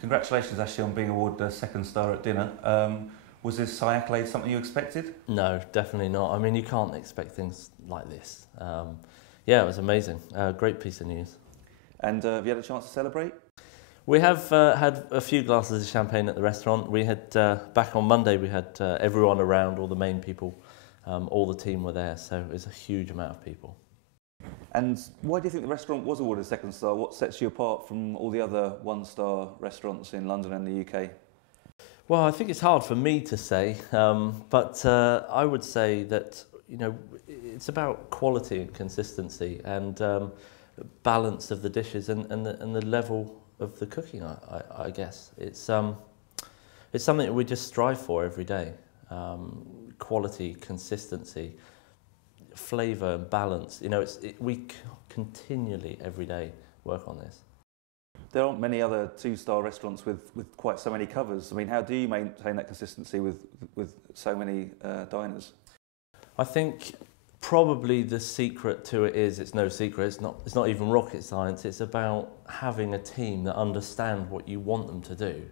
Congratulations, actually, on being awarded a second star at dinner. Was this high accolade something you expected? No, definitely not. I mean, you can't expect things like this. Yeah, it was amazing. Great piece of news. And have you had a chance to celebrate? We have had a few glasses of champagne at the restaurant. We had, back on Monday, we had everyone around, all the main people, all the team were there, so it was a huge amount of people. And why do you think the restaurant was awarded a second star? What sets you apart from all the other one-star restaurants in London and the UK? Well, I think it's hard for me to say, but I would say that, you know, it's about quality and consistency and balance of the dishes and the level of the cooking, I guess. It's something that we just strive for every day. Quality, consistency, flavour and balance. You know, we continually, every day, work on this. There aren't many other two-star restaurants with quite so many covers. I mean, how do you maintain that consistency with so many diners? I think probably the secret to it is, it's no secret, it's not even rocket science, it's about having a team that understand what you want them to do,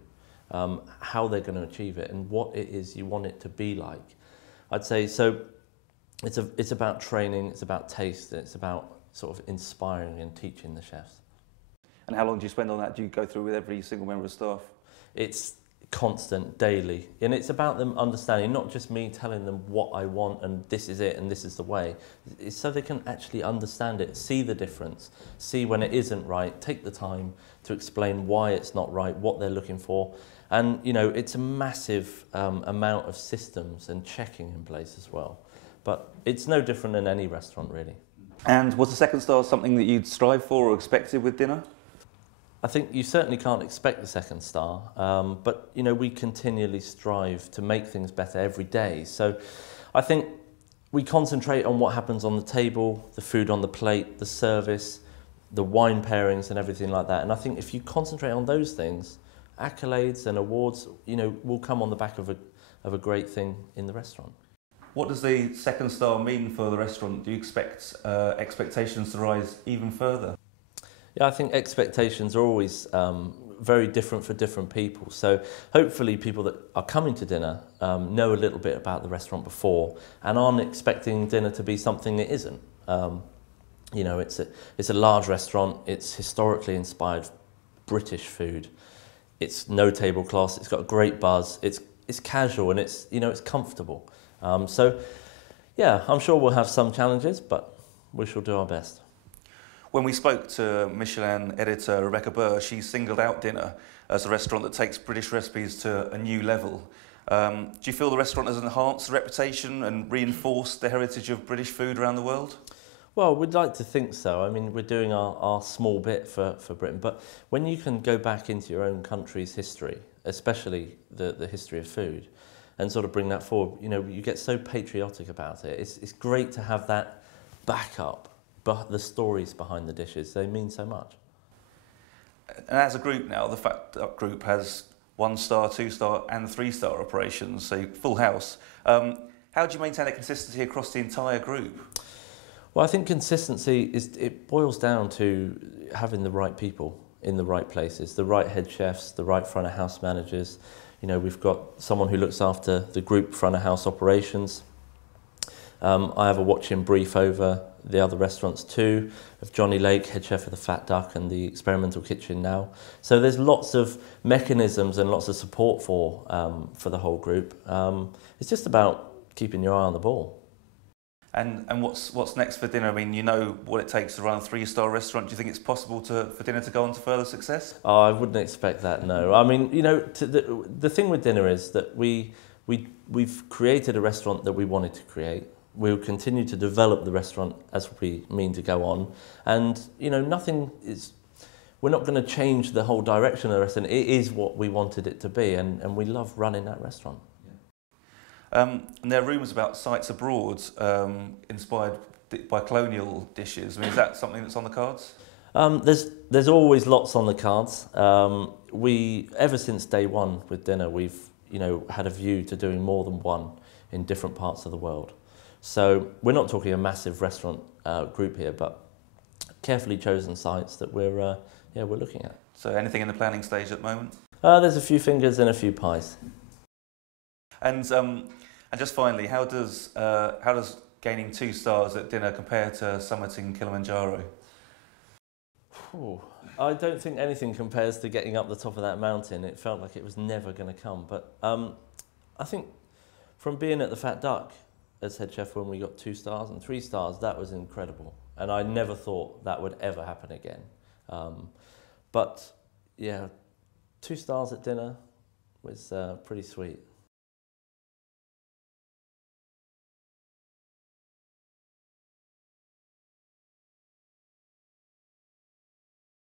how they're going to achieve it and what it is you want it to be like. I'd say, so it's about training, it's about taste, it's about sort of inspiring and teaching the chefs. And how long do you spend on that? Do you go through with every single member of staff? It's constant, daily, and it's about them understanding, not just me telling them what I want and this is it and this is the way. It's so they can actually understand it, see the difference, see when it isn't right, take the time to explain why it's not right, what they're looking for. And you know, it's a massive amount of systems and checking in place as well. But it's no different than any restaurant, really. And was the second star something that you'd strive for or expected with dinner? I think you certainly can't expect the second star, but you know, we continually strive to make things better every day. So I think we concentrate on what happens on the table, the food on the plate, the service, the wine pairings and everything like that. And I think if you concentrate on those things, accolades and awards, you know, will come on the back of a great thing in the restaurant. What does the second star mean for the restaurant? Do you expect expectations to rise even further? Yeah, I think expectations are always very different for different people. So hopefully people that are coming to dinner know a little bit about the restaurant before and aren't expecting dinner to be something it isn't. You know, it's a large restaurant, it's historically inspired British food, it's no tablecloths, it's got a great buzz, it's casual and it's, you know, it's comfortable. So yeah, I'm sure we'll have some challenges, but we shall do our best. When we spoke to Michelin editor Rebecca Burr, she singled out dinner as a restaurant that takes British recipes to a new level. Do you feel the restaurant has enhanced the reputation and reinforced the heritage of British food around the world? Well, we'd like to think so. I mean, we're doing our small bit for Britain, but when you can go back into your own country's history, especially the history of food, and sort of bring that forward, you know, you get so patriotic about it. It's great to have that backup. But the stories behind the dishes, they mean so much. And as a group now, the Fat Duck Group has 1-star, 2-star and 3-star operations, so full house. How do you maintain that consistency across the entire group? Well, I think consistency it boils down to having the right people in the right places, the right head chefs, the right front of house managers. You know, we've got someone who looks after the group front of house operations. I have a watching brief over the other restaurants too, of Johnny Lake, head chef of the Fat Duck and the Experimental Kitchen now. So there's lots of mechanisms and lots of support for the whole group. It's just about keeping your eye on the ball. And what's next for dinner? I mean, you know what it takes to run a 3-star restaurant. Do you think it's possible for dinner to go on to further success? Oh, I wouldn't expect that, no. I mean, you know, the thing with dinner is that we've created a restaurant that we wanted to create. We'll continue to develop the restaurant as we mean to go on. And, you know, we're not going to change the whole direction of the restaurant. It is what we wanted it to be, and we love running that restaurant. And there are rumours about sites abroad inspired by colonial dishes. I mean, is that something that's on the cards? There's always lots on the cards. Ever since day one with dinner, we've, you know, had a view to doing more than one in different parts of the world. So we're not talking a massive restaurant group here, but carefully chosen sites that we're looking at. So anything in the planning stage at the moment? There's a few fingers and a few pies. And just finally, how does gaining 2 stars at dinner compare to summiting Kilimanjaro? Ooh, I don't think anything compares to getting up the top of that mountain. It felt like it was never going to come. But I think from being at the Fat Duck as head chef when we got 2 stars and 3 stars, that was incredible. And I never thought that would ever happen again. But yeah, 2 stars at dinner was pretty sweet.